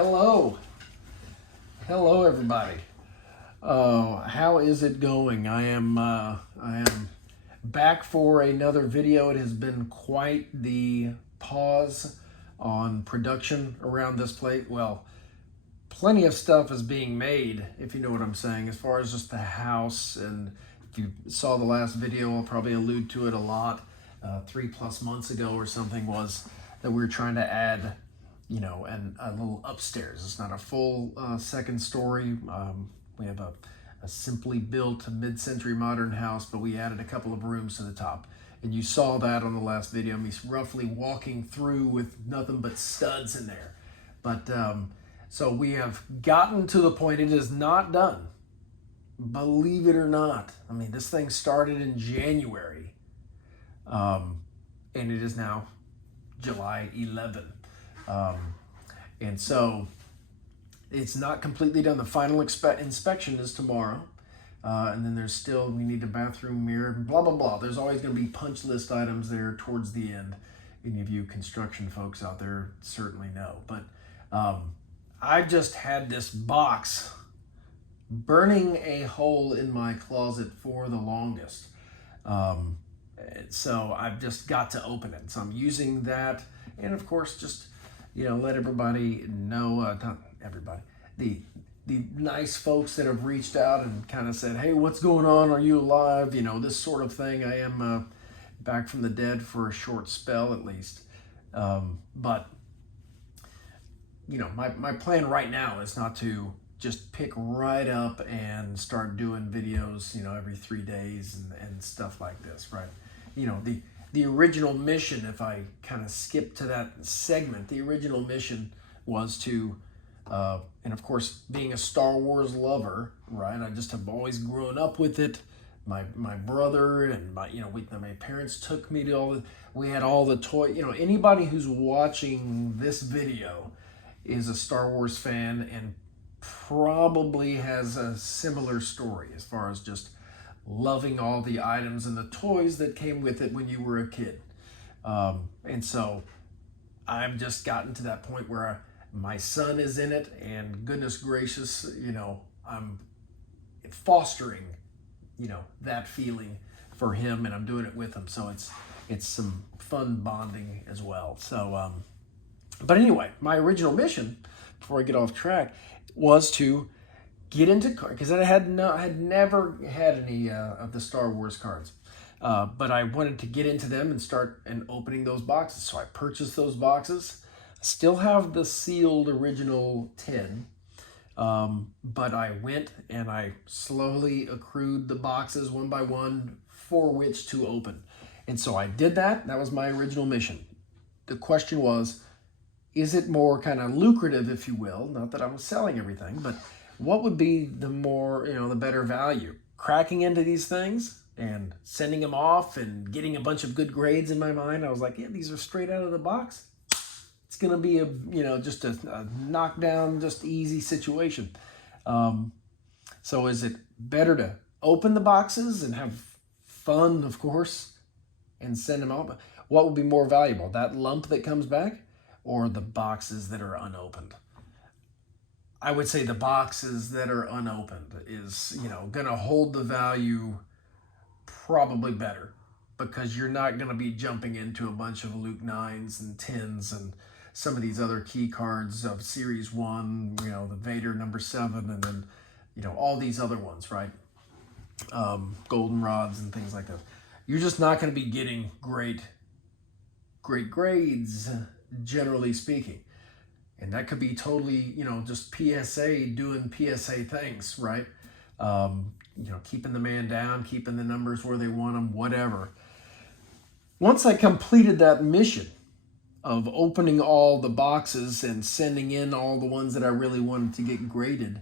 Hello. Hello, everybody. How is it going? I am back for another video. It has been quite the pause on production around this plate. Well, plenty of stuff is being made, if you know what I'm saying, as far as just the house. And if you saw the last video, I'll probably allude to it a lot. 3+ months ago or something was that we were trying to add, and a little upstairs. It's not a full second story. We have a simply built mid-century modern house, but we added a couple of rooms to the top. And you saw that on the last video, me roughly walking through with nothing but studs in there. But so we have gotten to the point, it is not done. Believe it or not. I mean, this thing started in January, and it is now July 11. And so it's not completely done. The final inspection is tomorrow. And then there's still, we need a bathroom mirror, blah, blah, blah. There's always going to be punch list items there towards the end. Any of you construction folks out there certainly know. But I've just had this box burning a hole in my closet for the longest. So I've just got to open it. So I'm using that. And of course, just, let everybody know, not everybody, the nice folks that have reached out and kind of said, hey, what's going on? Are you alive? This sort of thing. I am back from the dead for a short spell at least. But, my plan right now is not to just pick right up and start doing videos, every 3 days and stuff like this, right? The original mission, if I kind of skip to that segment, the original mission was to, and of course, being a Star Wars lover, right? I just have always grown up with it. My brother and my parents took me to we had all the toy. Anybody who's watching this video is a Star Wars fan and probably has a similar story as far as just loving all the items and the toys that came with it when you were a kid. And so I've just gotten to that point where my son is in it, and goodness gracious, I'm fostering, that feeling for him, and I'm doing it with him. So it's some fun bonding as well. So, but anyway, my original mission, before I get off track, was to get into cards, because I had never had any of the Star Wars cards, but I wanted to get into them and start opening those boxes. So I purchased those boxes. Still have the sealed original tin, but I went and I slowly accrued the boxes one by one for which to open. And so I did that. That was my original mission. The question was, is it more kind of lucrative, if you will? Not that I was selling everything, but what would be the more, the better value? Cracking into these things and sending them off and getting a bunch of good grades in my mind. I was like, yeah, these are straight out of the box. It's going to be just a knockdown, just easy situation. So is it better to open the boxes and have fun, of course, and send them out? What would be more valuable, that lump that comes back or the boxes that are unopened? I would say the boxes that are unopened is, going to hold the value probably better, because you're not going to be jumping into a bunch of Luke 9s and 10s and some of these other key cards of Series 1, the Vader number 7, and then, all these other ones, right? Goldenrods and things like that. You're just not going to be getting great grades, generally speaking. And that could be totally, just PSA doing PSA things, right? Keeping the man down, keeping the numbers where they want them, whatever. Once I completed that mission of opening all the boxes and sending in all the ones that I really wanted to get graded,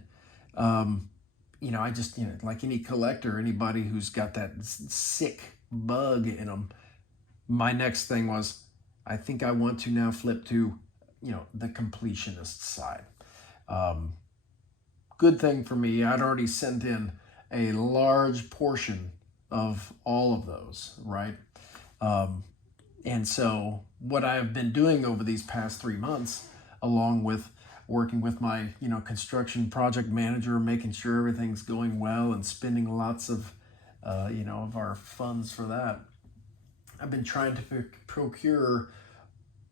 I just, like any collector, anybody who's got that sick bug in them, my next thing was, I think I want to now flip to the completionist side. Good thing for me, I'd already sent in a large portion of all of those, right? And so what I've been doing over these past 3 months, along with working with my, construction project manager, making sure everything's going well and spending lots of, of our funds for that. I've been trying to procure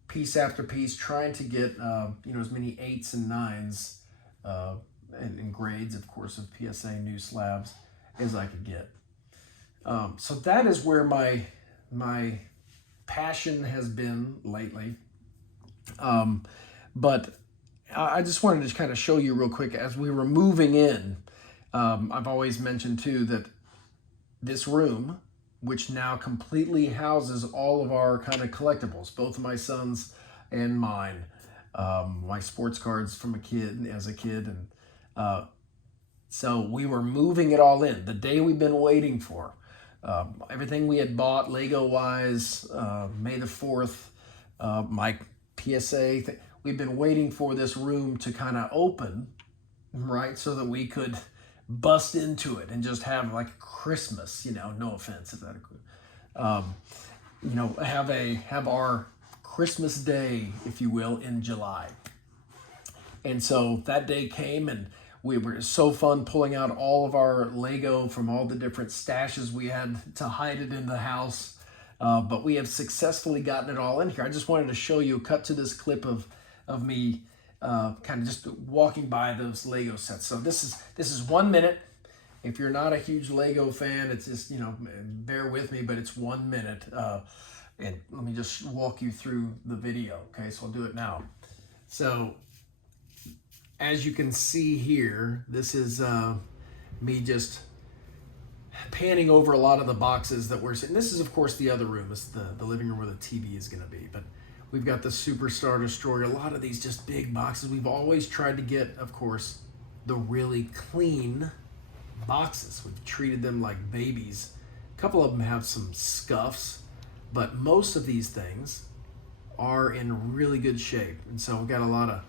piece after piece, trying to get, as many 8s and 9s, and grades, of course, of PSA new slabs as I could get. So that is where my passion has been lately. But I just wanted to kind of show you real quick as we were moving in. I've always mentioned too that this room, which now completely houses all of our kind of collectibles, both of my sons and mine, my sports cards from as a kid. And so we were moving it all in the day we've been waiting for. Everything we had bought Lego wise, May the 4th, my PSA thing. We've been waiting for this room to kind of open, right? So that we could bust into it and just have like a Christmas, no offense if that, have our Christmas day, if you will, in July. And so that day came, and we were so fun pulling out all of our Lego from all the different stashes we had to hide it in the house. But we have successfully gotten it all in here. I just wanted to show you, cut to this clip of me kind of just walking by those Lego sets. So this is 1 minute. If you're not a huge Lego fan, it's just, bear with me, but it's 1 minute. And let me just walk you through the video. Okay, so I'll do it now. So as you can see here, this is me just panning over a lot of the boxes that we're seeing. This is, of course, the other room. This is the living room where the TV is going to be. But we've got the Superstar Destroyer. A lot of these just big boxes. We've always tried to get, of course, the really clean boxes. We've treated them like babies. A couple of them have some scuffs, but most of these things are in really good shape. And so we've got a lot of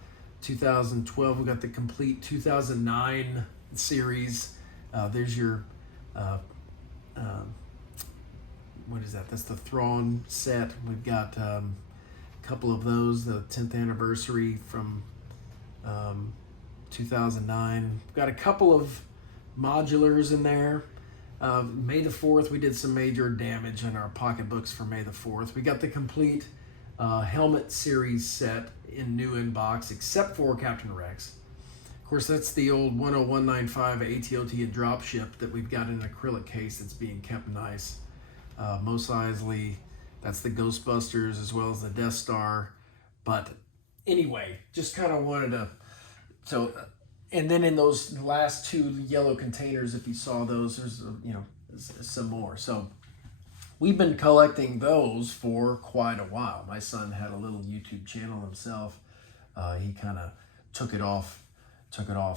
2012. We've got the complete 2009 series. There's your what is that? That's the Thrawn set. We've got a couple of those, the 10th anniversary from 2009. We've got a couple of modulars in there. May the 4th, we did some major damage in our pocketbooks for May the 4th. We got the complete helmet series set in new inbox, except for Captain Rex. Of course, that's the old 10195 ATOT and dropship that we've got in an acrylic case that's being kept nice. Most likely, that's the Ghostbusters as well as the Death Star. But anyway, just kind of wanted to... So, and then in those last two yellow containers, if you saw those, there's, some more. So we've been collecting those for quite a while. My son had a little YouTube channel himself. He kind of took it off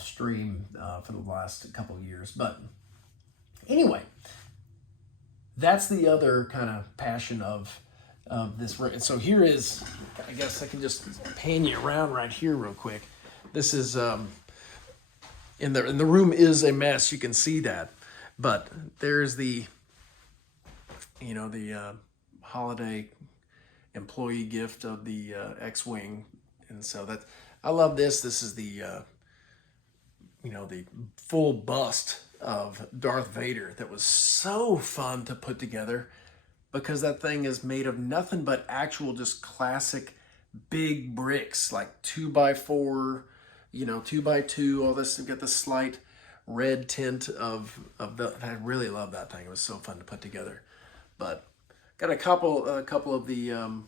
stream for the last couple of years. But anyway, that's the other kind of passion of this. So here is, I guess I can just pan you around right here real quick. This is, in the room is a mess. You can see that. But there's the, the holiday employee gift of the X-Wing. And so that, I love this. This is the, the full bust of Darth Vader that was so fun to put together because that thing is made of nothing but actual just classic big bricks, like 2x4, 2x2, all this. We've got the slight red tint of the, I really love that thing. It was so fun to put together. But got a couple of the, oh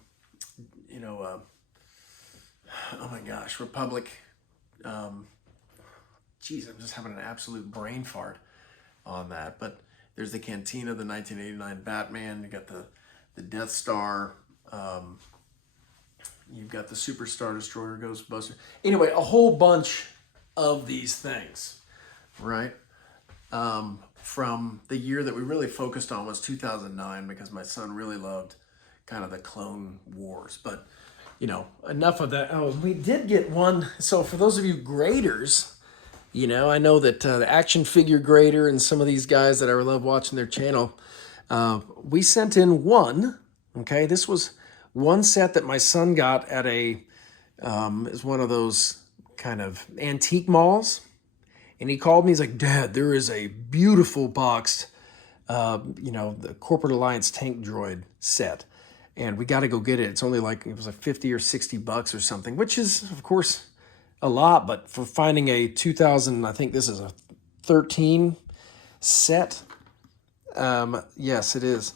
my gosh, Republic, geez, I'm just having an absolute brain fart on that. But there's the Cantina, the 1989 Batman. You got the Death Star. You've got the Superstar Destroyer, Ghostbuster. Anyway, a whole bunch of these things, right? From the year that we really focused on was 2009 because my son really loved kind of the Clone Wars. But, enough of that. Oh, we did get one. So for those of you graders, I know that the Action Figure Grader and some of these guys that I love watching their channel, we sent in one, okay? This was one set that my son got at is one of those kind of antique malls. And he called me. He's like, Dad, there is a beautiful boxed, the Corporate Alliance Tank Droid set. And we got to go get it. It's only like, it was like 50 or 60 bucks or something, which is, of course, a lot. But for finding a 2000, I think this is a 13 set. Yes, it is.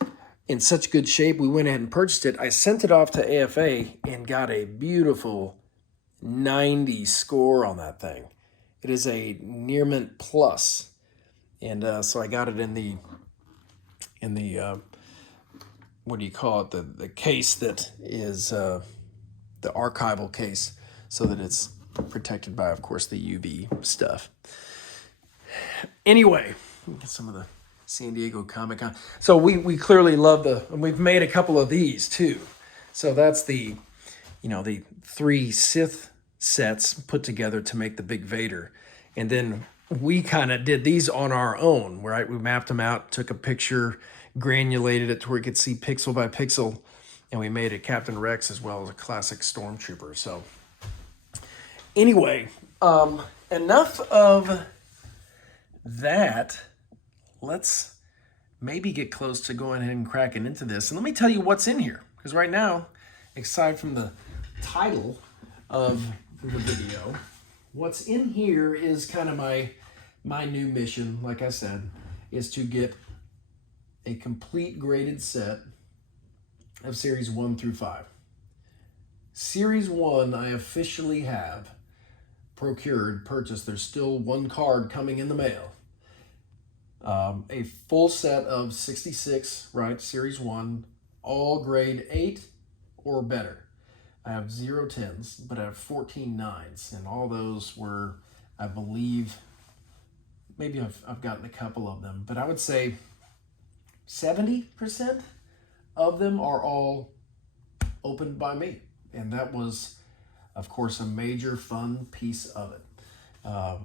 In such good shape, we went ahead and purchased it. I sent it off to AFA and got a beautiful 90 score on that thing. It is a Near Mint Plus, and so I got it in the what do you call it? The case that is the archival case, so that it's protected by, of course, the UV stuff. Anyway, get some of the San Diego Comic-Con. So we clearly love and we've made a couple of these too. So that's the 3 Sith sets put together to make the big Vader. And then we kind of did these on our own, right? We mapped them out, took a picture, granulated it to where you could see pixel by pixel, and we made a Captain Rex as well as a classic Stormtrooper. So anyway, enough of that. Let's maybe get close to going ahead and cracking into this. And let me tell you what's in here. Because right now, aside from the title of the video, what's in here is kind of my new mission, like I said, is to get a complete graded set of Series 1 through 5. Series 1 I officially have purchased. There's still one card coming in the mail. A full set of 66, right, Series 1, all grade 8 or better. I have 0 10s, but I have 14 9s, and all those were, I believe, maybe I've gotten a couple of them, but I would say 70% of them are all opened by me. And that was, of course, a major fun piece of it.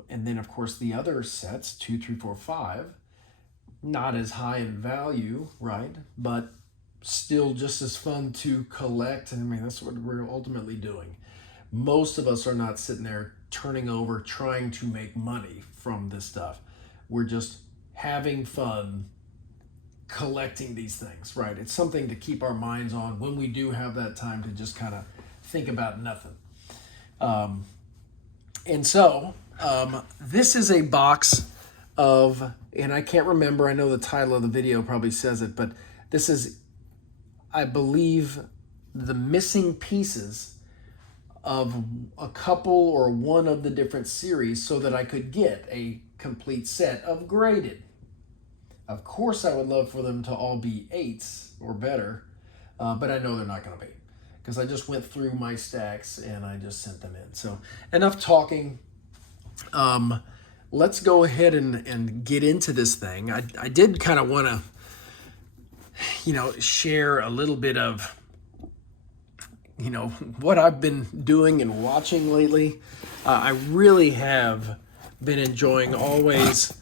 And then, of course, the other sets, 2, 3, 4, 5, not as high in value, right? But still just as fun to collect. And I mean, that's what we're ultimately doing. Most of us are not sitting there turning over, trying to make money from this stuff. We're just having fun collecting these things, right? It's something to keep our minds on when we do have that time to just kind of think about nothing. And so this is a box of, and I can't remember, I know the title of the video probably says it, but this is, I believe, the missing pieces of a couple or one of the different series so that I could get a complete set of graded. Of course, I would love for them to all be 8s or better, but I know they're not going to be, because I just went through my stacks and I just sent them in. So enough talking. Let's go ahead and get into this thing. I did kind of want to, share a little bit of, what I've been doing and watching lately. I really have been enjoying always,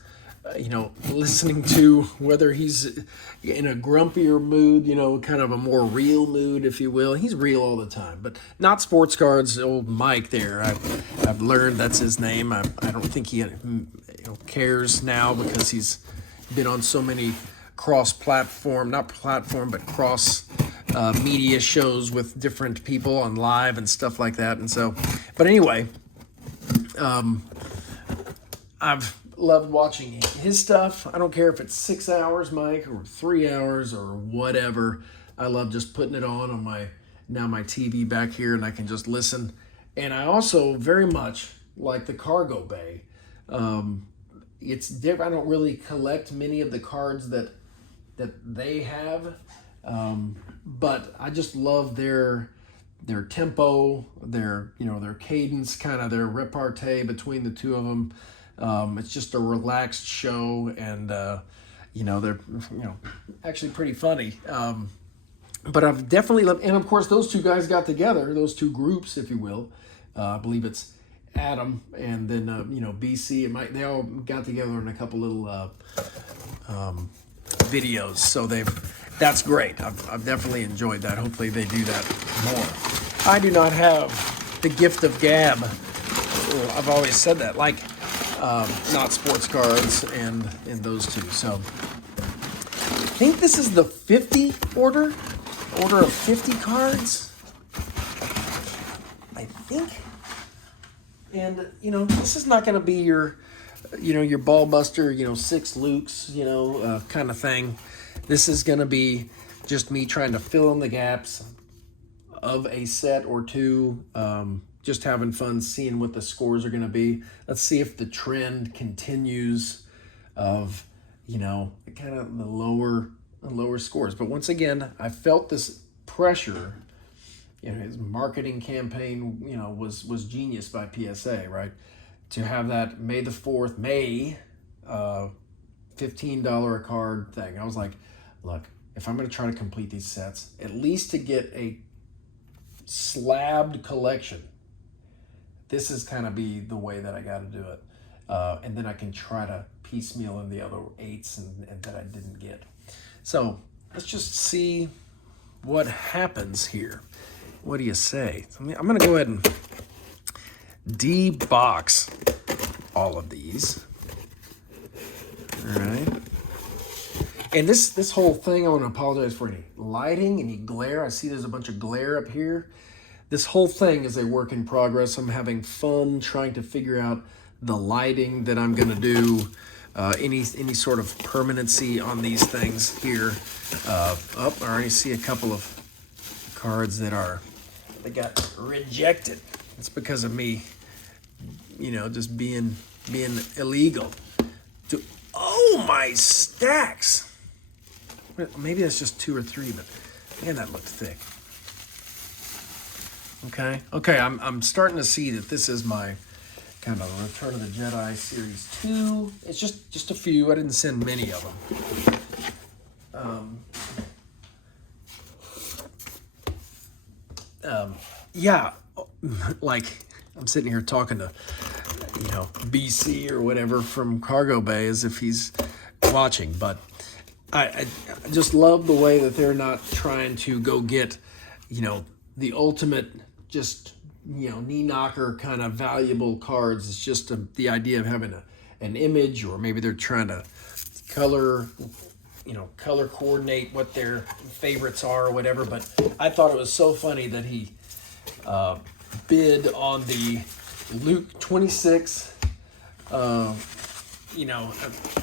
listening to whether he's in a grumpier mood, kind of a more real mood, if you will. He's real all the time, but not sports cards. Old Mike there, I've learned that's his name. I don't think he cares now, because he's been on so many cross-platform, not platform, but cross media shows with different people on live and stuff like that. And so, but anyway, I've loved watching his stuff. I don't care if it's 6 hours, Mike, or 3 hours or whatever. I love just putting it on my TV back here, and I can just listen. And I also very much like the cargo bay. It's different. I don't really collect many of the cards that they have, but I just love their tempo, their cadence, kind of their repartee between the two of them. It's just a relaxed show, and they're actually pretty funny. But I've definitely loved, and of course those two guys got together, those two groups, if you will. I believe it's Adam and then BC. They all got together in a couple little videos, so that's great. I've definitely enjoyed that. Hopefully they do that more. I do not have the gift of gab I've always said that, like not sports cards and those two. So I think this is the 50 order of 50 cards, I think. And this is not going to be your your ball buster 6 Lukes kind of thing. This is going to be just me trying to fill in the gaps of a set or two, just having fun seeing what the scores are going to be. Let's see if the trend continues of kind of the lower scores. But once again, I felt this pressure. His marketing campaign was genius by PSA, right? To have that May the 4th, $15 a card thing. I was like, look, if I'm going to try to complete these sets, at least to get a slabbed collection, this is kind of be the way that I got to do it. And then I can try to piecemeal in the other 8s and that I didn't get. So let's just see what happens here. What do you say? I'm going to go ahead and de-box all of these. All right. And this whole thing, I want to apologize for any lighting, any glare. I see there's a bunch of glare up here. This whole thing is a work in progress. I'm having fun trying to figure out the lighting that I'm going to do, any sort of permanency on these things here. I already see a couple of cards that got rejected. It's because of me, just being illegal. Oh, my stacks. Maybe that's just 2 or 3, but man, that looked thick. Okay, I'm starting to see that this is my kind of Return of the Jedi Series 2. It's just a few. I didn't send many of them. Yeah, like I'm sitting here talking to, BC or whatever from Cargo Bay as if he's watching, but I just love the way that they're not trying to go get, the ultimate just, knee knocker kind of valuable cards. It's just the idea of having an image, or maybe they're trying to color coordinate what their favorites are or whatever. But I thought it was so funny that he bid on the Luke 26, a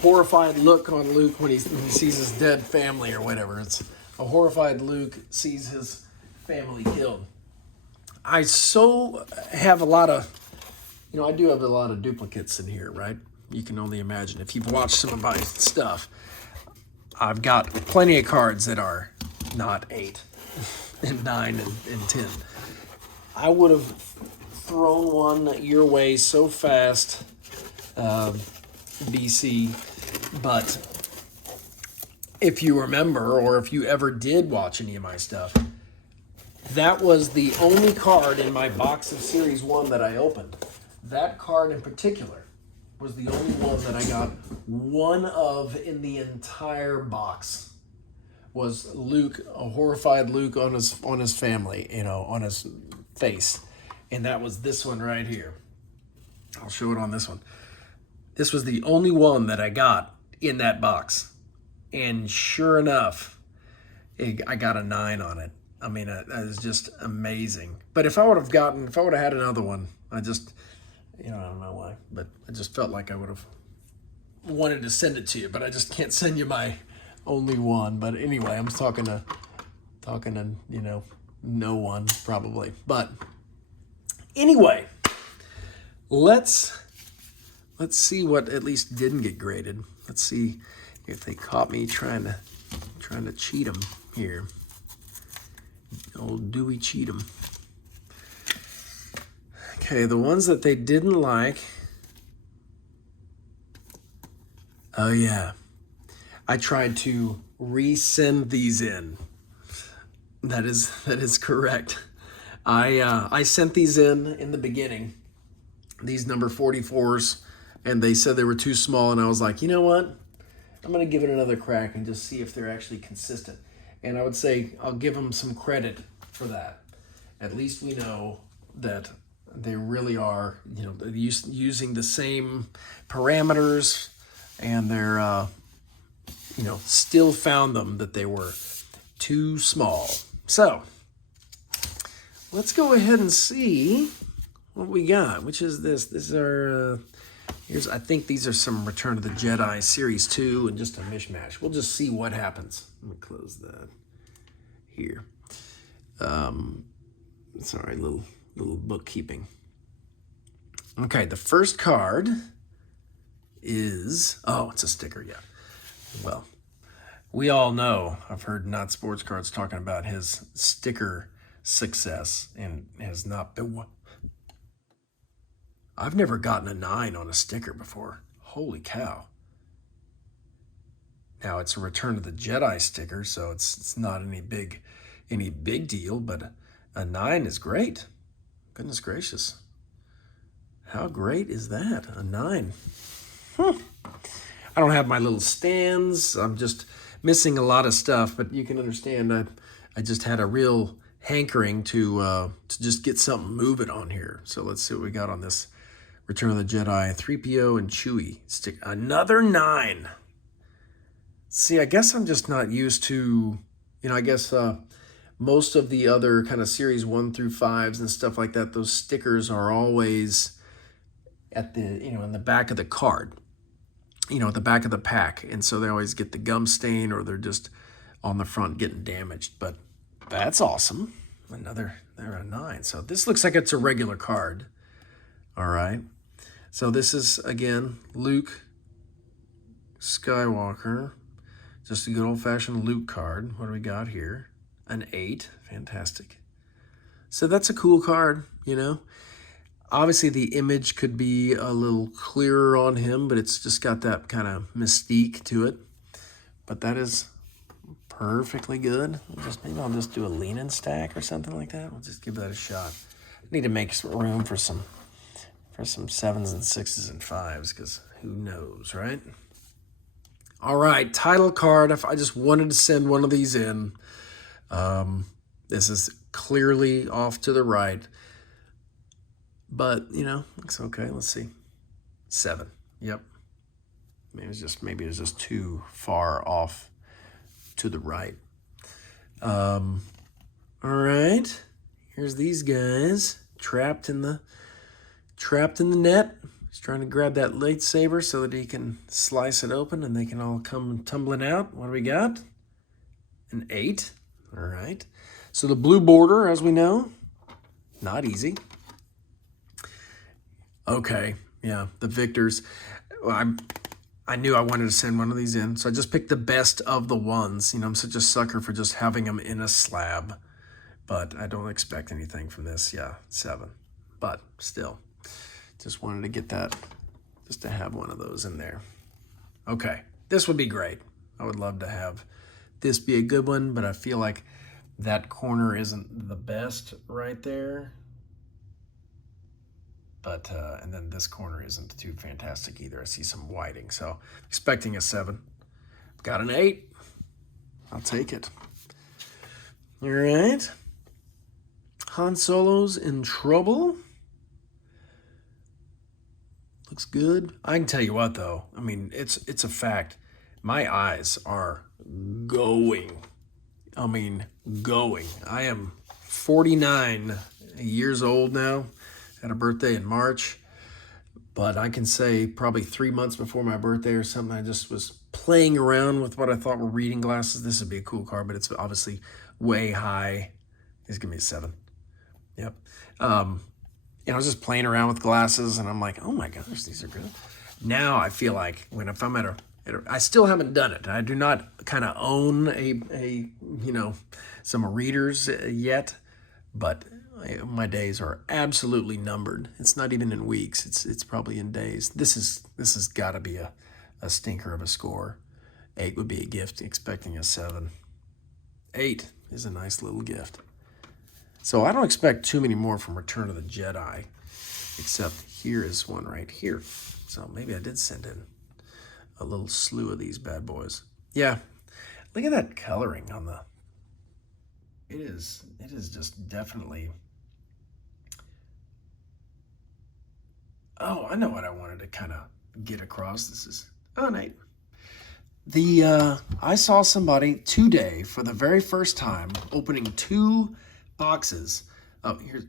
horrified look on Luke when he sees his dead family or whatever. It's a horrified Luke sees his family killed. I have a lot of, I do have a lot of duplicates in here, right? You can only imagine. If you've watched some of my stuff, I've got plenty of cards that are not 8 and 9 and 10. I would have thrown one your way so fast, BC, but if you remember, or if you ever did watch any of my stuff, that was the only card in my box of Series 1 that I opened. That card in particular was the only one that I got one of in the entire box. Was Luke, a horrified Luke on his family, on his face. And that was this one right here. I'll show it on this one. This was the only one that I got in that box. And sure enough, I got a 9 on it. I mean, that is just amazing. But if I would have had another one, I don't know why, but I just felt like I would have wanted to send it to you, but I just can't send you my only one. But anyway, I'm talking to no one probably. But anyway, let's see what at least didn't get graded. Let's see if they caught me trying to cheat them here. Old Dewey Cheatham. Okay, the ones that they didn't like. Oh yeah, I tried to resend these in. That is correct. I sent these in the beginning, these number 44s, and they said they were too small, and I was like, you know what? I'm gonna give it another crack and just see if they're actually consistent. And I would say I'll give them some credit for that. At least we know that They really are, you know, they're using the same parameters, and they're, you know, still found them that they were too small. So let's go ahead and see what we got. Which is this? This is our, here's, I think these are some Return of the Jedi Series 2 and just a mishmash. We'll just see what happens. Let me close that here. Sorry, little bookkeeping. Okay, the first card is, oh, it's a sticker, yeah. Well, we all know, I've heard Not Sports Cards talking about his sticker success, and has not been one. I've never gotten a 9 on a sticker before. Holy cow. Now, it's a Return of the Jedi sticker, so it's not any big deal, but a 9 is great. Goodness gracious. How great is that? A 9. I don't have my little stands. I'm just missing a lot of stuff, but you can understand I just had a real hankering to just get something moving on here. So let's see what we got on this Return of the Jedi 3PO and Chewie stick. Another 9. See, I guess I'm just not used to, you know, I guess most of the other kind of series 1 through 5s and stuff like that, those stickers are always at the, you know, in the back of the card, you know, at the back of the pack. And so they always get the gum stain, or they're just on the front getting damaged. But that's awesome. They're a 9. So this looks like it's a regular card. All right. So this is, again, Luke Skywalker. Just a good old-fashioned Luke card. What do we got here? An 8. Fantastic. So that's a cool card, you know. Obviously, the image could be a little clearer on him, but it's just got that kind of mystique to it. But that is perfectly good. Maybe I'll just do a lean-in stack or something like that. We'll just give that a shot. I need to make some room for some 7s and 6s and 5s, because who knows, right? All right, title card. If I just wanted to send one of these in, this is clearly off to the right. But, you know, looks okay. Let's see. 7. Yep. Maybe it's just too far off to the right. All right. Here's these guys trapped in the net. He's trying to grab that lightsaber so that he can slice it open and they can all come tumbling out. What do we got? An 8. All right. So the blue border, as we know, not easy. Okay, yeah, the Victors. I knew I wanted to send one of these in, so I just picked the best of the ones. You know, I'm such a sucker for just having them in a slab, but I don't expect anything from this. Yeah, 7, but still, just wanted to get that, just to have one of those in there. Okay, this would be great. I would love to have this be a good one, but I feel like that corner isn't the best right there. But, and then this corner isn't too fantastic either. I see some whiting, so expecting a 7. Got an 8. I'll take it. All right. Han Solo's in trouble. Looks good. I can tell you what, though. I mean, it's a fact. My eyes are going. I mean, going. I am 49 years old now. Had a birthday in March, but I can say probably 3 months before my birthday or something, I just was playing around with what I thought were reading glasses. This would be a cool card, but it's obviously way high. It's gonna be a 7. Yep. You know, I was just playing around with glasses, and I'm like, oh my gosh, these are good. Now I feel like if I'm at I still haven't done it. I do not kind of own a you know, some readers yet, but my days are absolutely numbered. It's not even in weeks. It's probably in days. This has got to be a stinker of a score. 8 would be a gift. Expecting a 7. 8 is a nice little gift. So I don't expect too many more from Return of the Jedi, except here is one right here. So maybe I did send in a little slew of these bad boys. Yeah, look at that coloring on the. It is just definitely Oh, I know what I wanted to kind of get across. This is, oh, Nate. I saw somebody today for the very first time opening 2 boxes. Oh, here,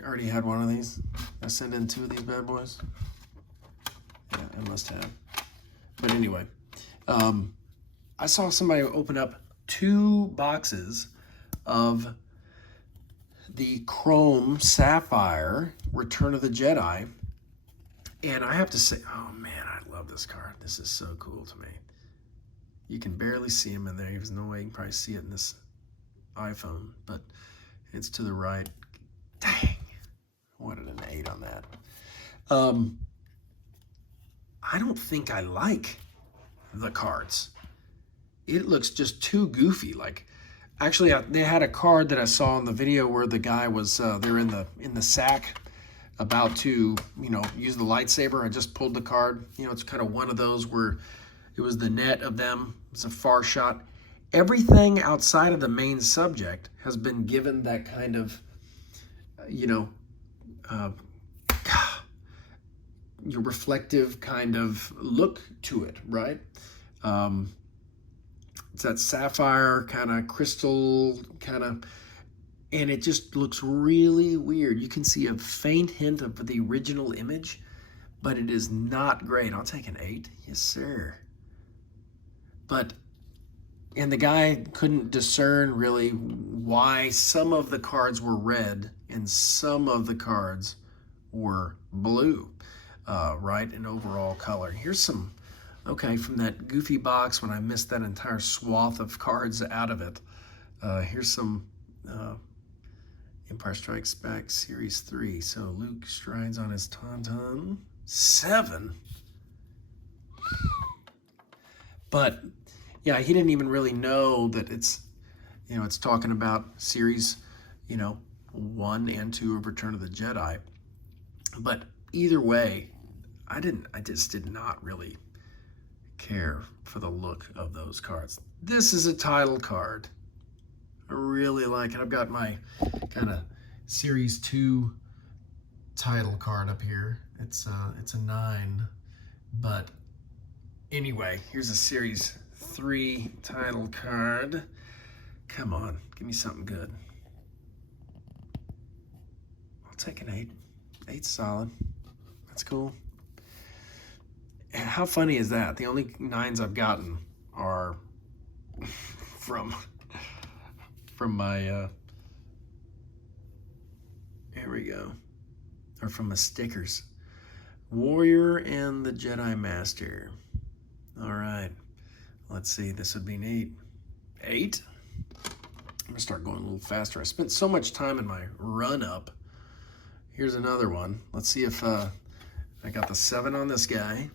I already had one of these. I sent in 2 of these bad boys. Yeah, I must have. But anyway, I saw somebody open up 2 boxes of the Chrome Sapphire Return of the Jedi. And I have to say, oh man, I love this card. This is so cool to me. You can barely see him in there. There's no way you can probably see it in this iPhone, but it's to the right. Dang, what an 8 on that. I don't think I like the cards. It looks just too goofy. Like, actually, they had a card that I saw in the video where the guy was they're in the sack about to, use the lightsaber. I just pulled the card. It's kind of one of those where it was the net of them. It's a far shot. Everything outside of the main subject has been given that kind of, your reflective kind of look to it, right? It's that sapphire kind of crystal kind of, and it just looks really weird. You can see a faint hint of the original image, but it is not great. I'll take an 8. Yes, sir. And the guy couldn't discern really why some of the cards were red and some of the cards were blue, right, in overall color. Here's some, okay, from that goofy box when I missed that entire swath of cards out of it. Here's some Empire Strikes Back Series 3. So Luke strides on his tauntaun. 7. But yeah, he didn't even really know that it's, it's talking about series, 1 and 2 of Return of the Jedi. But either way, I just did not really care for the look of those cards. This is a title card. I really like it. I've got my kind of Series 2 title card up here. It's a 9, but anyway, here's a Series 3 title card. Come on, give me something good. I'll take an 8. 8's solid. That's cool. And how funny is that? The only 9s I've gotten are from my here we go, or from my stickers. Warrior and the Jedi Master. All right, let's see, this would be an 8. 8? I'm gonna start going a little faster. I spent so much time in my run up. Here's another one. Let's see if I got the 7 on this guy.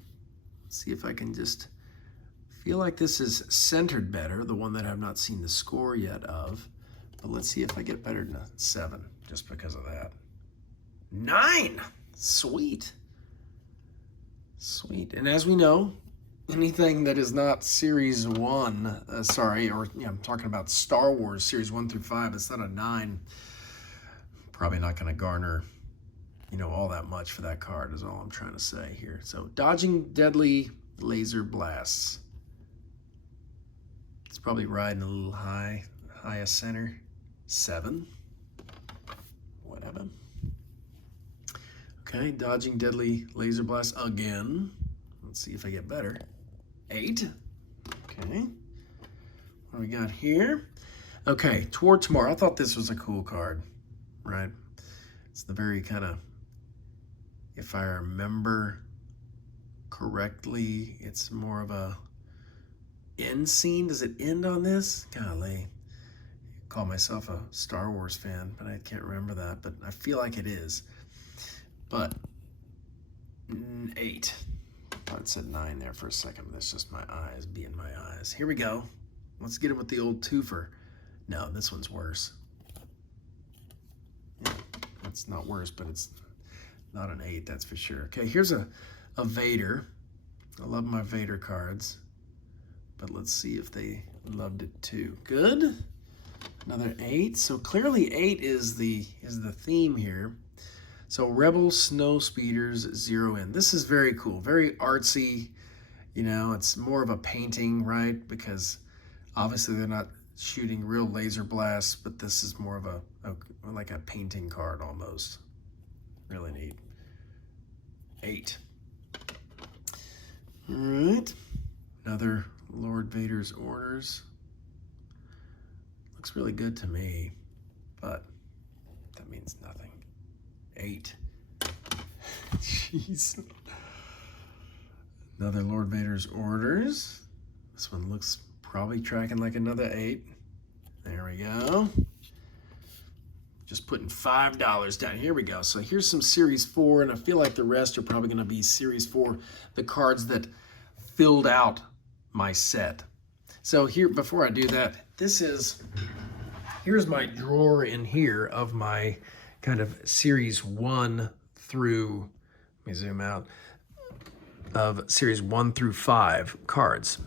Let's see if I can just feel like this is centered better, the one that I've not seen the score yet of. But let's see if I get better than a 7 just because of that. 9! Sweet. Sweet. And as we know, anything that is not Series 1, I'm talking about Star Wars Series 1 through 5, it's not a 9. Probably not going to garner, all that much for that card is all I'm trying to say here. So, dodging deadly laser blasts. It's probably riding a little highest center. 7. Whatever. Okay, dodging deadly laser blast again. Let's see if I get better. 8. Okay. What do we got here? Okay, Toward Tomorrow. I thought this was a cool card, right? It's the very kind of, if I remember correctly, it's more of a end scene. Does it end on this? Golly. I call myself a Star Wars fan, but I can't remember that. But I feel like it is. But 8. I thought it said 9 there for a second, but that's just my eyes being my eyes. Here we go. Let's get it with the old twofer. No, this one's worse. Yeah, it's not worse, but it's not an 8, that's for sure. Okay, here's a Vader. I love my Vader cards, but let's see if they loved it too. Good. Another 8. So clearly 8 is the theme here. So Rebel Snow Speeders 0 in. This is very cool, very artsy. You know, it's more of a painting, right? Because obviously they're not shooting real laser blasts, but this is more of like a painting card almost. Really neat. 8. All right. Another Lord Vader's Orders. Looks really good to me, but that means nothing. 8. Jeez. Another Lord Vader's Orders. This one looks probably tracking like another 8. There we go. Just putting $5 down. Here we go. So here's some Series 4, and I feel like the rest are probably going to be Series 4, the cards that filled out my set. So here, before I do that, here's my drawer in here of my kind of Series 1 through, let me zoom out, of Series 1 through 5 cards.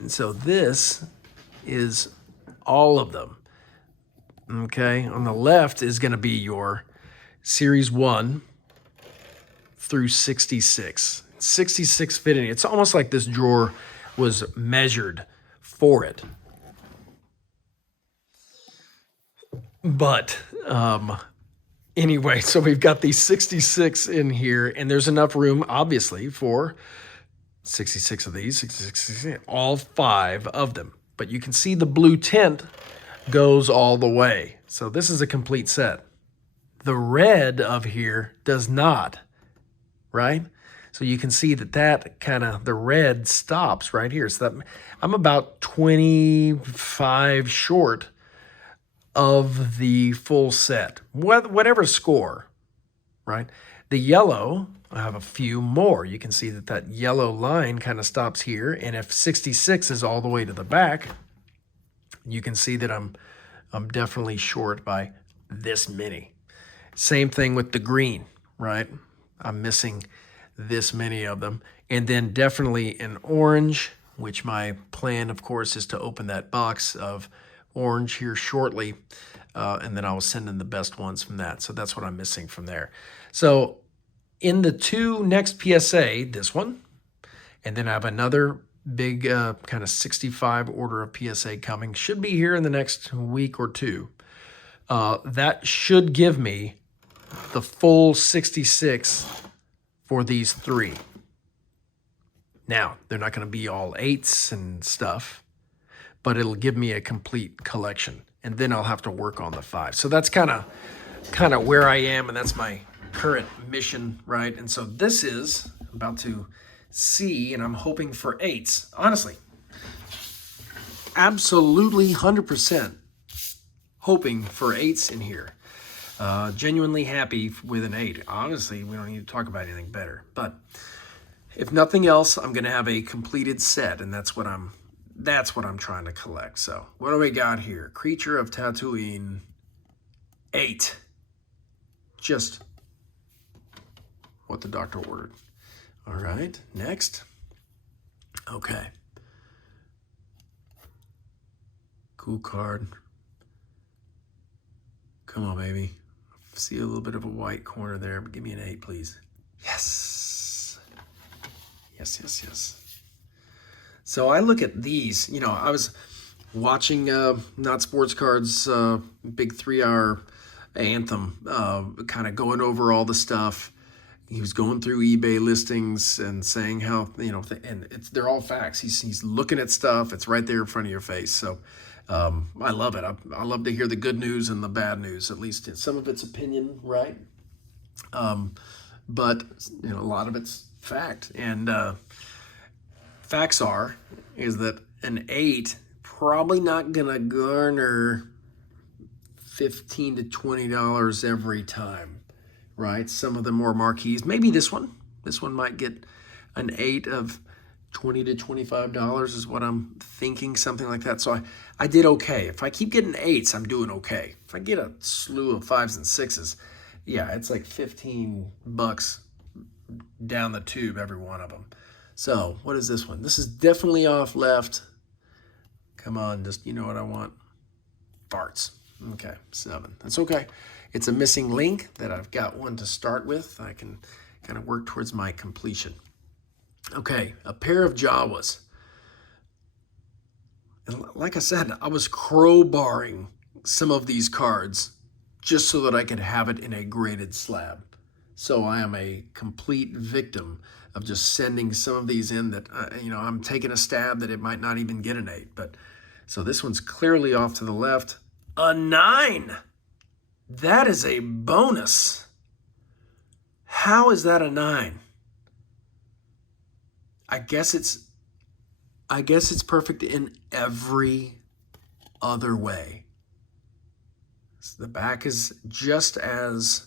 And so this is all of them. Okay, on the left is going to be your Series 1 through 66. 66 fit in. It's almost like this drawer was measured for it. But anyway, so we've got these 66 in here, and there's enough room, obviously, for 66 of these, 66, all 5 of them. But you can see the blue tint goes all the way. So this is a complete set. The red of here does not, right? So you can see that kind of, the red stops right here. So that I'm about 25 short of the full set, whatever score, right? The yellow, I have a few more. You can see that yellow line kind of stops here. And if 66 is all the way to the back, you can see that I'm definitely short by this many. Same thing with the green, right? I'm missing this many of them. And then definitely in orange, which my plan, of course, is to open that box of orange here shortly. And then I will send in the best ones from that. So that's what I'm missing from there. So in the 2 next PSA, this one, and then I have another big kind of 65 order of PSA coming. Should be here in the next week or 2. That should give me the full 66 for these 3. Now, they're not going to be all 8s and stuff, but it'll give me a complete collection. And then I'll have to work on the 5. So that's kind of where I am, and that's my current mission, right? And so this is about to see, and I'm hoping for 8s. Honestly, absolutely 100% hoping for 8s in here. Genuinely happy with an 8. Honestly, we don't need to talk about anything better. But if nothing else, I'm going to have a completed set, and that's what I'm trying to collect. So what do we got here? Creature of Tatooine, 8. Just what the doctor ordered. All right, next. Okay. Cool card. Come on, baby. See a little bit of a white corner there, but give me an 8, please. Yes. Yes, yes, yes. So I look at these, you know, I was watching Not Sports Cards, big 3-hour anthem, kind of going over all the stuff. He was going through eBay listings and saying how, you know, and they're all facts. He's looking at stuff. It's right there in front of your face. So I love it. I love to hear the good news and the bad news, at least some of it's opinion, right? But, you know, a lot of it's fact. And facts is that an 8 probably not going to garner $15 to $20 every time. Right, some of the more marquees, maybe this one might get an 8 of $20 to $25 is what I'm thinking, something like that. So I did okay. If I keep getting 8s, I'm doing okay. If I get a slew of 5s and 6s, yeah, it's like $15 down the tube, every one of them. So what is this one? This is definitely off left. Come on, just, you know what I want? Farts. Okay, 7. That's okay. it's a missing link that I've got one to start with. I can kind of work towards my completion. Okay, a pair of Jawas. And like I said, I was crowbarring some of these cards just so that I could have it in a graded slab. So I am a complete victim of just sending some of these in that, I'm taking a stab that it might not even get an 8. But so this one's clearly off to the left. A 9. That is a bonus. How is that a 9? I guess it's perfect in every other way. So the back is just as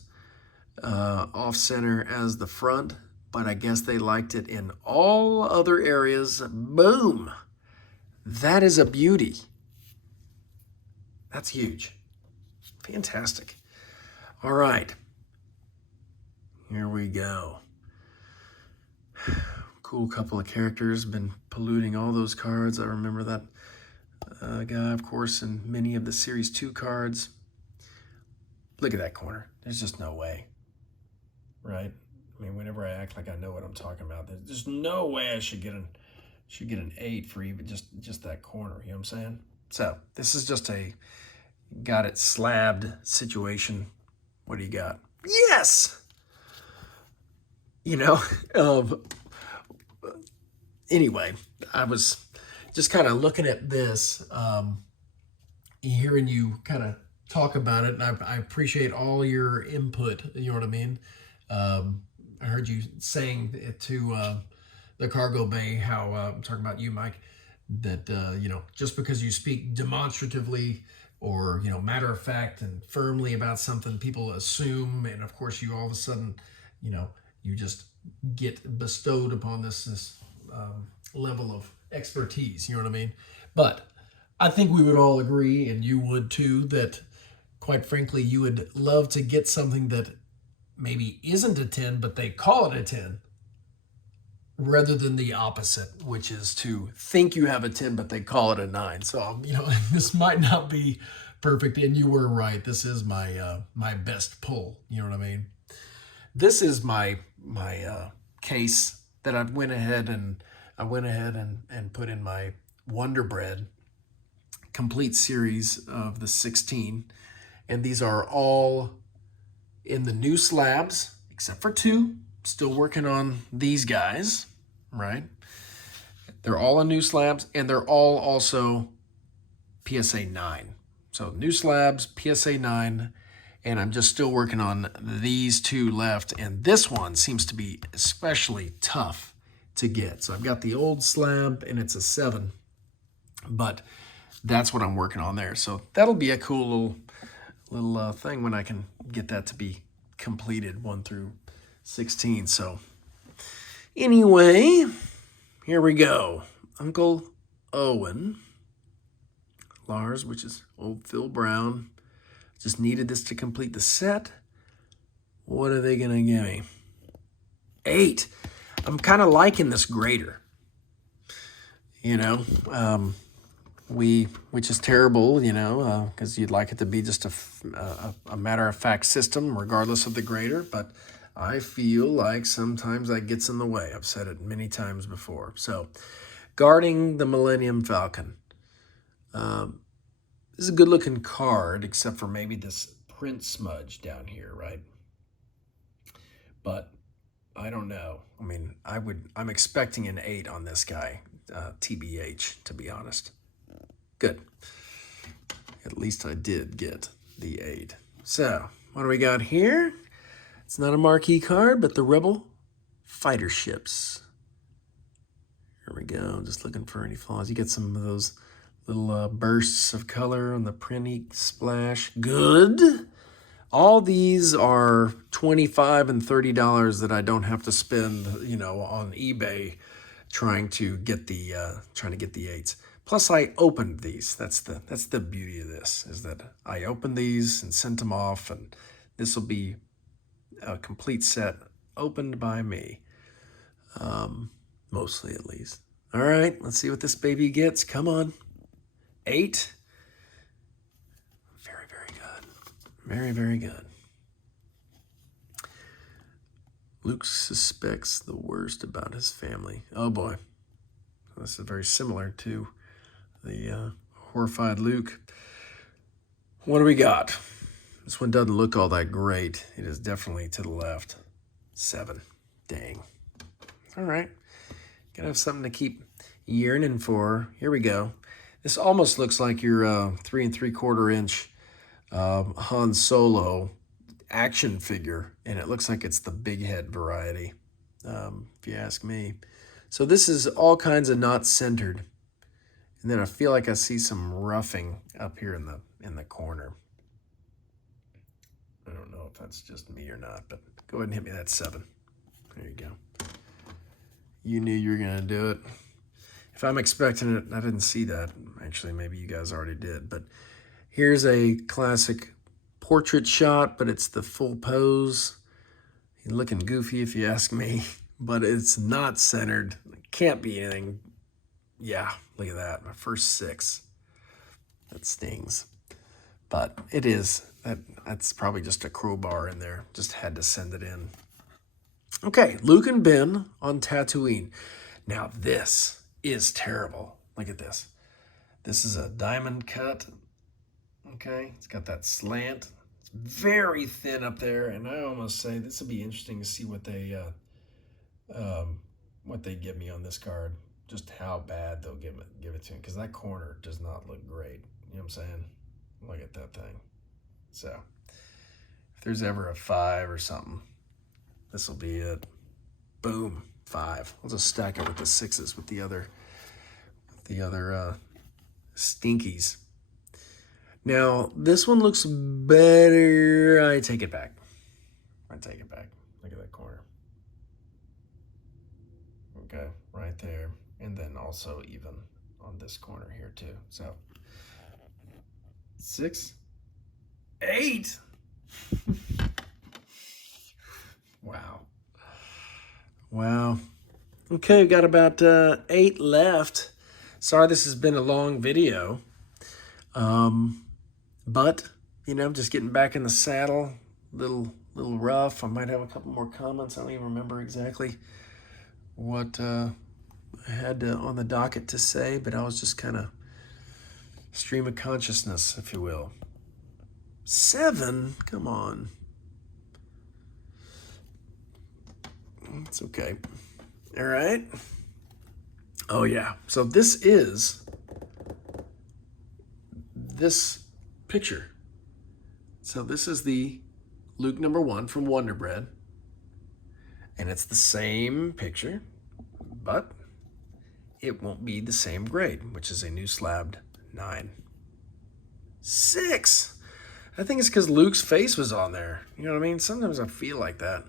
off center as the front, but I guess they liked it in all other areas. Boom! That is a beauty. That's huge. Fantastic. All right. Here we go. Cool couple of characters. Been polluting all those cards. I remember that guy, of course, in many of the Series 2 cards. Look at that corner. There's just no way. Right? I mean, whenever I act like I know what I'm talking about, there's no way I should get an 8 for even just that corner. You know what I'm saying? So this is just a got it slabbed situation. What do you got? Yes! Anyway, I was just kind of looking at this, hearing you kind of talk about it, and I appreciate all your input, you know what I mean? I heard you saying it to the cargo bay, how I'm talking about you, Mike, that, just because you speak demonstratively or, matter of fact and firmly about something, people assume, and of course you all of a sudden, you just get bestowed upon this level of expertise, you know what I mean? But I think we would all agree, and you would too, that quite frankly, you would love to get something that maybe isn't a 10, but they call it a 10, rather than the opposite, which is to think you have a 10, but they call it a 9. So, this might not be perfect, and you were right. This is my best pull, you know what I mean? This is my case that I went ahead and put in my Wonder Bread complete series of the 16. And these are all in the new slabs, except for 2. Still working on these guys, right? They're all on new slabs, and they're all also PSA 9. So new slabs, PSA 9, and I'm just still working on these 2 left, and this one seems to be especially tough to get. So I've got the old slab, and it's a 7, but that's what I'm working on there. So that'll be a cool little thing when I can get that to be completed 1 through 16. So anyway, here we go. Uncle Owen, Lars, which is old Phil Brown. Just needed this to complete the set. What are they going to give me? 8. I'm kind of liking this grader. Which is terrible, because you'd like it to be just a matter-of-fact system, regardless of the grader. But I feel like sometimes that gets in the way. I've said it many times before. So, guarding the Millennium Falcon. This is a good-looking card, except for maybe this print smudge down here, right? But I don't know. I mean, I'm expecting an 8 on this guy, TBH, to be honest. Good. At least I did get the 8. So, what do we got here? It's not a marquee card, but the Rebel fighter ships. Here we go. Just looking for any flaws. You get some of those little bursts of color on the print splash. Good. All these are $25 and $30 that I don't have to spend, on eBay trying to get the 8s. Plus, I opened these. That's the beauty of this, is that I opened these and sent them off, and this will be a complete set opened by me, mostly at least. All right, let's see what this baby gets. Come on. 8. Very, very good. Very, very good. Luke suspects the worst about his family. Oh boy. This is very similar to the horrified Luke. What do we got? This one doesn't look all that great. It is definitely to the left. 7. Dang. All right. Gotta have something to keep yearning for. Here we go. This almost looks like your 3 3/4 inch Han Solo action figure, and it looks like it's the big head variety, if you ask me. So this is all kinds of not centered, and then I feel like I see some roughing up here in the corner. I don't know if that's just me or not, but go ahead and hit me that 7. There you go. You knew you were gonna do it. If I'm expecting it, I didn't see that. Actually, maybe you guys already did, but here's a classic portrait shot, but it's the full pose. He's looking goofy if you ask me, but it's not centered. It can't be anything. Yeah, look at that. My first 6. That stings. But it is. That's probably just a crowbar in there. Just had to send it in. Okay, Luke and Ben on Tatooine. Now this is terrible. Look at this. This is a diamond cut. Okay, it's got that slant. It's very thin up there, and I almost say this will be interesting to see what they give me on this card. Just how bad they'll give it to me, because that corner does not look great. You know what I'm saying? Look at that thing. So if there's ever a 5 or something, this will be it. Boom, 5. I'll just stack it with the 6s with the other stinkies. Now, this one looks better. I take it back. Look at that corner. Okay, right there. And then also even on this corner here too. So, 6, 8. Wow. Okay, we've got about 8 left. Sorry this has been a long video. But, you know, just getting back in the saddle, little rough. I might have a couple more comments. I don't even remember exactly what I had on the docket to say, but I was just kind of stream of consciousness, if you will. 7? Come on. It's okay. All right. Oh, yeah. So this is this picture. So this is the Luke #1 from Wonder Bread. And it's the same picture, but it won't be the same grade, which is a new slabbed 9. 6. I think it's because Luke's face was on there. You know what I mean? Sometimes I feel like that.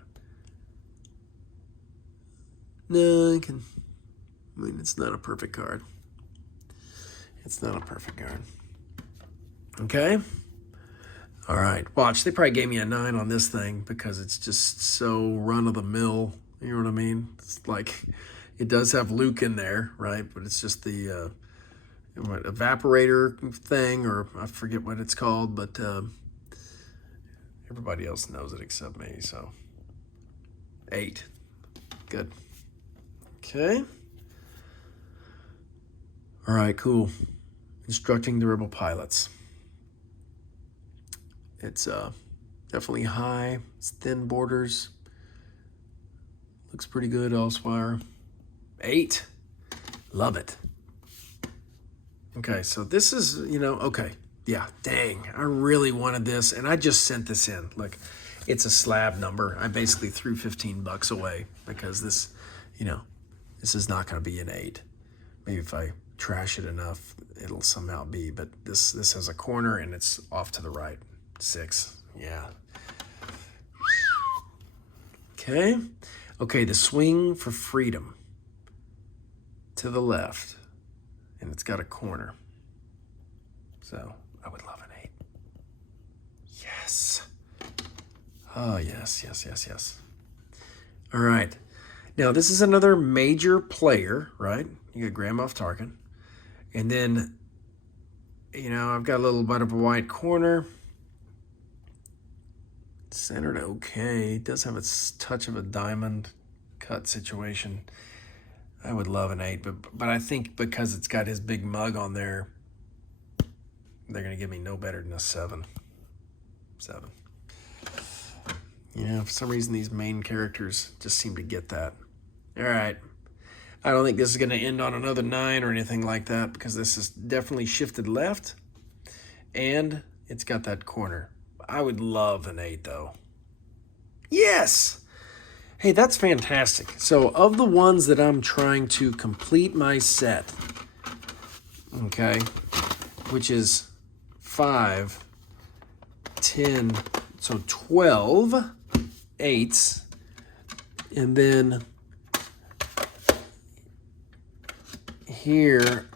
No, it's not a perfect card. It's not a perfect card. Okay. All right. Watch. They probably gave me a 9 on this thing because it's just so run of the mill. You know what I mean? It's like it does have Luke in there, right? But it's just the evaporator thing, or I forget what it's called, but everybody else knows it except me. So 8. Good. Okay. All right, cool. Instructing the Rebel pilots. It's definitely high. It's thin borders. Looks pretty good, Elsewhere. 8. Love it. Okay, so this is, okay. Yeah, dang. I really wanted this, and I just sent this in. Look, it's a slab number. I basically threw $15 away because this, this is not going to be an 8. Maybe if I trash it enough, it'll somehow be. But this has a corner, and it's off to the right. 6. Yeah. Okay. Okay, the swing for freedom to the left, and it's got a corner. So I would love an 8. Yes. Oh, yes. All right. Now, this is another major player, right? You got Grand Moff Tarkin. And then, I've got a little bit of a white corner. Centered okay. It does have a touch of a diamond cut situation. I would love an 8, but I think because it's got his big mug on there, they're going to give me no better than a 7. 7. Yeah, for some reason these main characters just seem to get that. All right. I don't think this is going to end on another 9 or anything like that, because this is definitely shifted left, and it's got that corner. I would love an 8, though. Yes! Hey, that's fantastic. So, of the ones that I'm trying to complete my set, okay, which is 5, 10, so 12 8s, and then here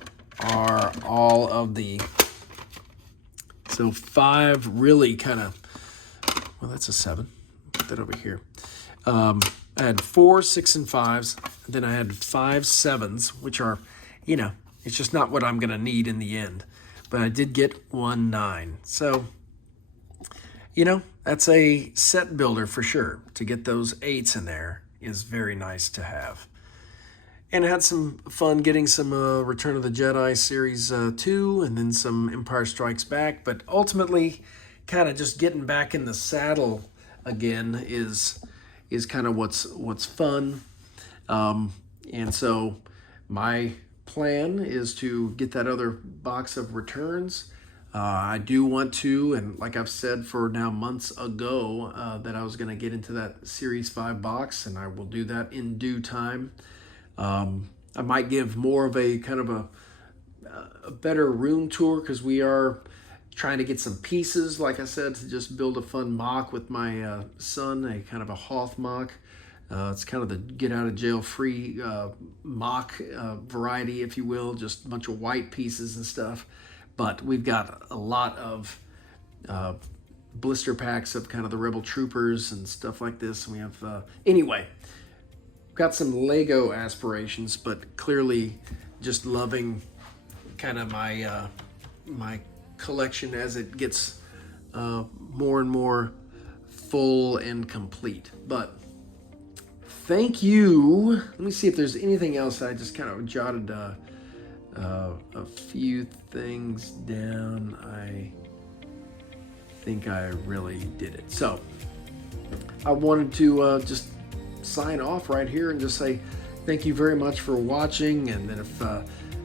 are all of the, so 5 really kind of, well, that's a 7. Put that over here. I had 4, 6, and 5s. Then I had 5 7s, which are, you know, it's just not what I'm going to need in the end. But I did get 1 9. So, you know, that's a set builder for sure. To get those 8s in there is very nice to have. And I had some fun getting some Return of the Jedi Series 2 and then some Empire Strikes Back. But ultimately, kind of just getting back in the saddle again is kind of what's fun. And so my plan is to get that other box of returns. I do want to, and like I've said for now months ago, that I was going to get into that Series 5 box, and I will do that in due time. I might give more of a kind of a better room tour, because we are trying to get some pieces, like I said, to just build a fun mock with my son, a kind of a Hoth mock. It's kind of the get out of jail free mock variety, if you will, just a bunch of white pieces and stuff. But we've got a lot of blister packs of kind of the Rebel Troopers and stuff like this. And we have, anyway, got some Lego aspirations, but clearly just loving kind of my my collection as it gets more and more full and complete. But thank you. Let me see if there's anything else. I just kind of jotted a few things down. I think I really did it. So I wanted to just sign off right here and just say thank you very much for watching, and then if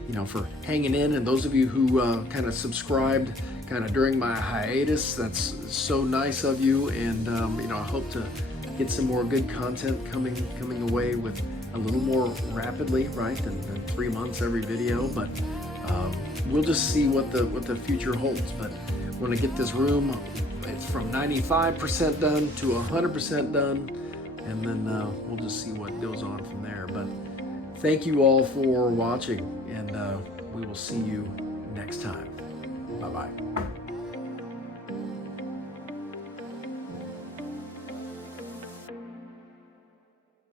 you know, for hanging in, and those of you who kind of subscribed kind of during my hiatus, that's so nice of you. And you know, I hope to get some more good content coming away with a little more rapidly, right, than 3 months every video. But we'll just see what the future holds. But when I get this room, it's from 95% done to 100% done, and then we'll just see what goes on from there. But thank you all for watching, and we will see you next time. Bye-bye.